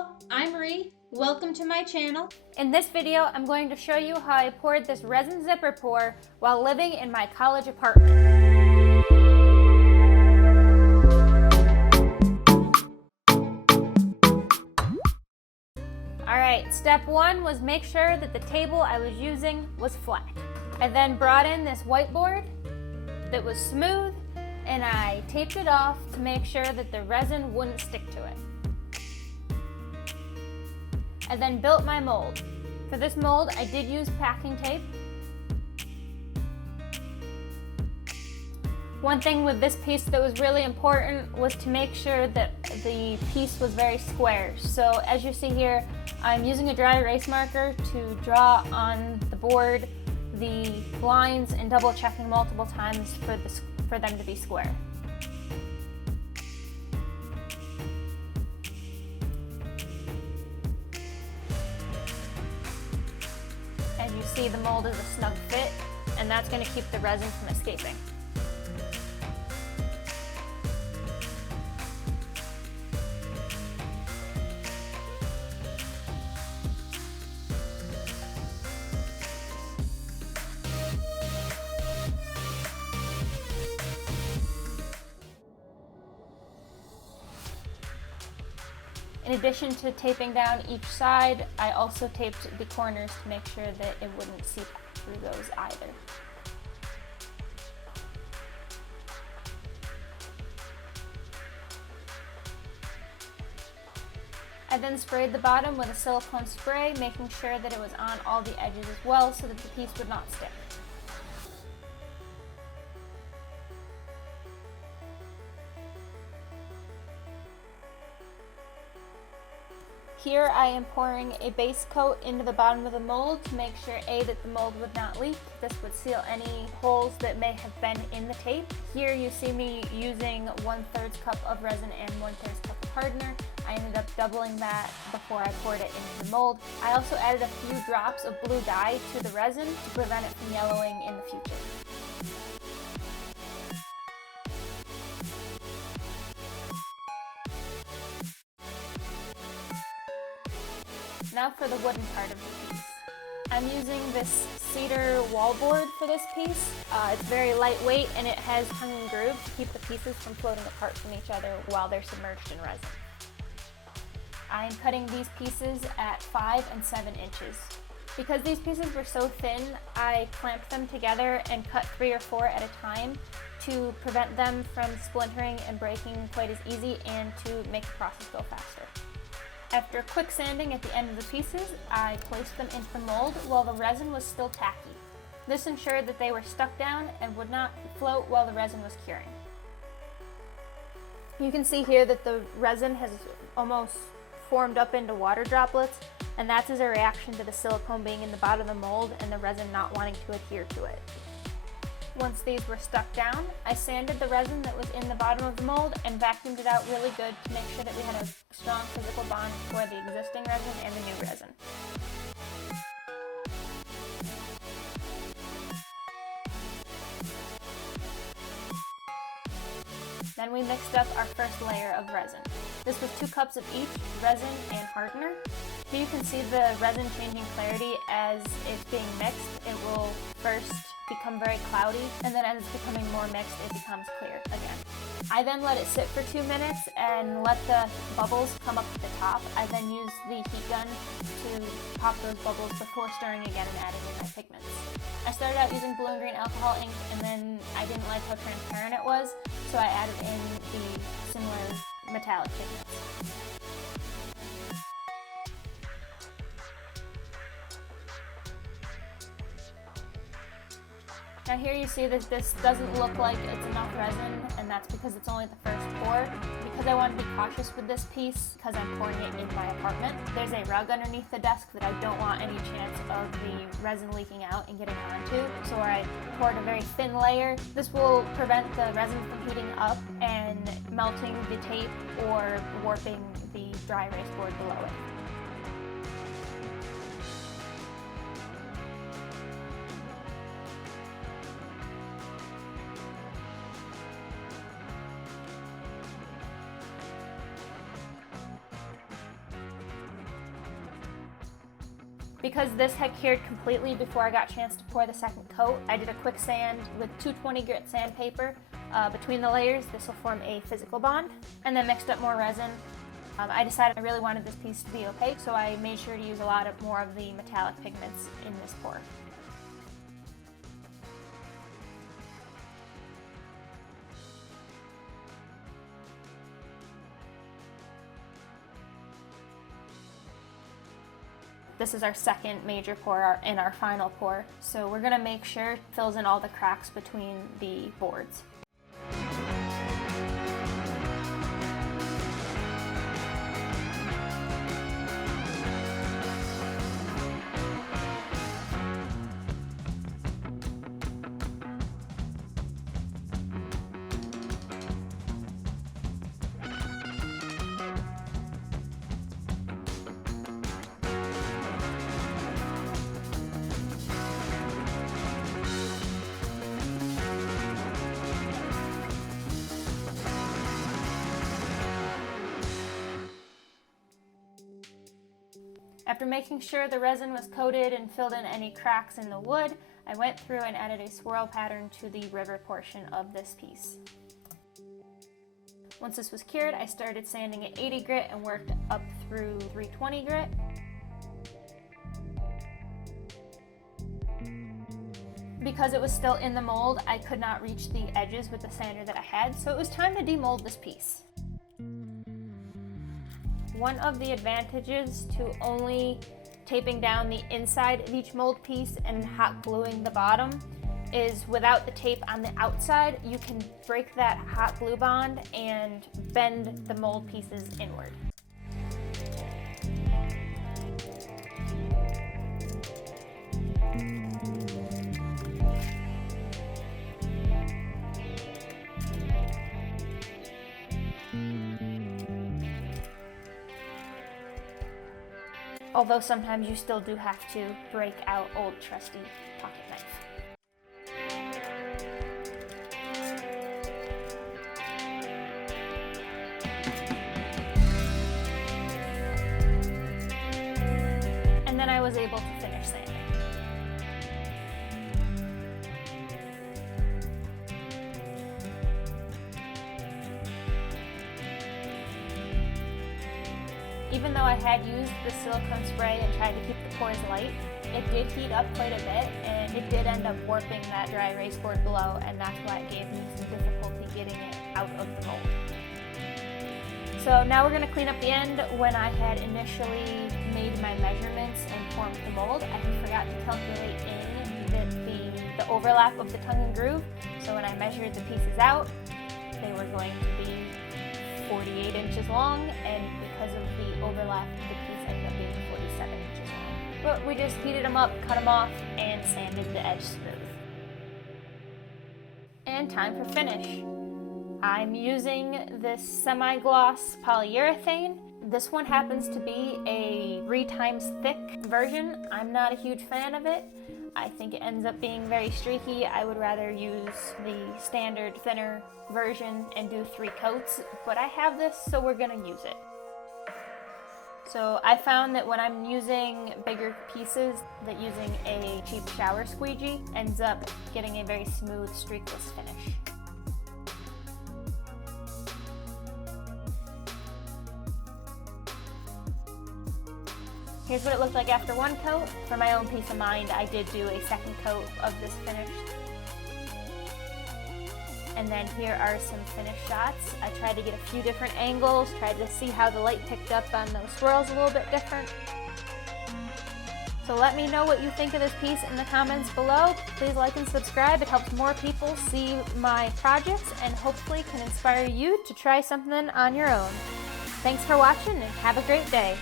all, I'm Marie. Welcome to my channel. In this video, I'm going to show you how I poured this resin zipper pour while living in my college apartment. Alright, step one was make sure that the table I was using was flat. I then brought in this whiteboard that was smooth and I taped it off to make sure that the resin wouldn't stick to it. I then built my mold. For this mold, I did use packing tape. One thing with this piece that was really important was to make sure that the piece was very square. So as you see here, I'm using a dry erase marker to draw on the board the lines and double checking multiple times for them to be square. As you see, the mold is a snug fit, and that's going to keep the resin from escaping. In addition to taping down each side, I also taped the corners to make sure that it wouldn't seep through those either. I then sprayed the bottom with a silicone spray, making sure that it was on all the edges as well so that the piece would not stick. Here I am pouring a base coat into the bottom of the mold to make sure that the mold would not leak. This would seal any holes that may have been in the tape. Here you see me using 1/3 cup of resin and 1/3 cup of hardener. I ended up doubling that before I poured it into the mold. I also added a few drops of blue dye to the resin to prevent it from yellowing in the future. Now for the wooden part of the piece. I'm using this cedar wallboard for this piece. It's very lightweight and it has tongue and groove to keep the pieces from floating apart from each other while they're submerged in resin. I'm cutting these pieces at 5 and 7 inches. Because these pieces were so thin, I clamped them together and cut 3 or 4 at a time to prevent them from splintering and breaking quite as easy and to make the process go faster. After quick sanding at the end of the pieces, I placed them into the mold while the resin was still tacky. This ensured that they were stuck down and would not float while the resin was curing. You can see here that the resin has almost formed up into water droplets, and that's as a reaction to the silicone being in the bottom of the mold and the resin not wanting to adhere to it. Once these were stuck down, I sanded the resin that was in the bottom of the mold and vacuumed it out really good to make sure that we had a strong physical bond for the existing resin and the new resin. Then we mixed up our first layer of resin. This was 2 cups of each, resin and hardener. Here you can see the resin changing clarity as it's being mixed. It will first become very cloudy, and then as it's becoming more mixed, it becomes clear again. I then let it sit for 2 minutes and let the bubbles come up to the top. I then used the heat gun to pop those bubbles before stirring again and adding in my pigments. I started out using blue and green alcohol ink, and then I didn't like how transparent it was, so I added in the similar metallic pigments. Now here you see that this doesn't look like it's enough resin, and that's because it's only the first pour. Because I want to be cautious with this piece, because I'm pouring it in my apartment, there's a rug underneath the desk that I don't want any chance of the resin leaking out and getting onto, so I poured a very thin layer. This will prevent the resin from heating up and melting the tape or warping the dry erase board below it. Because this had cured completely before I got a chance to pour the second coat, I did a quick sand with 220 grit sandpaper between the layers. This will form a physical bond, and then mixed up more resin. I decided I really wanted this piece to be opaque, so I made sure to use a lot more of the metallic pigments in this pour. This is our second major pour in our final pour, so we're going to make sure it fills in all the cracks between the boards. After making sure the resin was coated and filled in any cracks in the wood, I went through and added a swirl pattern to the river portion of this piece. Once this was cured, I started sanding at 80 grit and worked up through 320 grit. Because it was still in the mold, I could not reach the edges with the sander that I had, so it was time to demold this piece. One of the advantages to only taping down the inside of each mold piece and hot gluing the bottom is without the tape on the outside, you can break that hot glue bond and bend the mold pieces inward. Although sometimes you still do have to break out old trusty pocket knife. And then I was able to finish sanding. Even though I had used the silicone spray and tried to keep the pores light, it did heat up quite a bit and it did end up warping that dry erase board below, and that's why it gave me some difficulty getting it out of the mold. So now we're going to clean up the end. When I had initially made my measurements and formed the mold, I forgot to calculate in the overlap of the tongue and groove. So when I measured the pieces out, they were going to be 48 inches long, and because of the overlap, the piece ended up being 47 inches long. But we just heated them up, cut them off, and sanded the edge smooth. And time for finish. I'm using this semi-gloss polyurethane. This one happens to be a 3 times thick version. I'm not a huge fan of it. I think it ends up being very streaky. I would rather use the standard thinner version and do 3 coats, but I have this, so we're gonna use it. So I found that when I'm using bigger pieces, that using a cheap shower squeegee ends up getting a very smooth, streakless finish. Here's what it looked like after 1 coat. For my own peace of mind, I did do a 2nd coat of this finish. And then here are some finished shots. I tried to get a few different angles, tried to see how the light picked up on those swirls a little bit different. So let me know what you think of this piece in the comments below. Please like and subscribe. It helps more people see my projects and hopefully can inspire you to try something on your own. Thanks for watching and have a great day.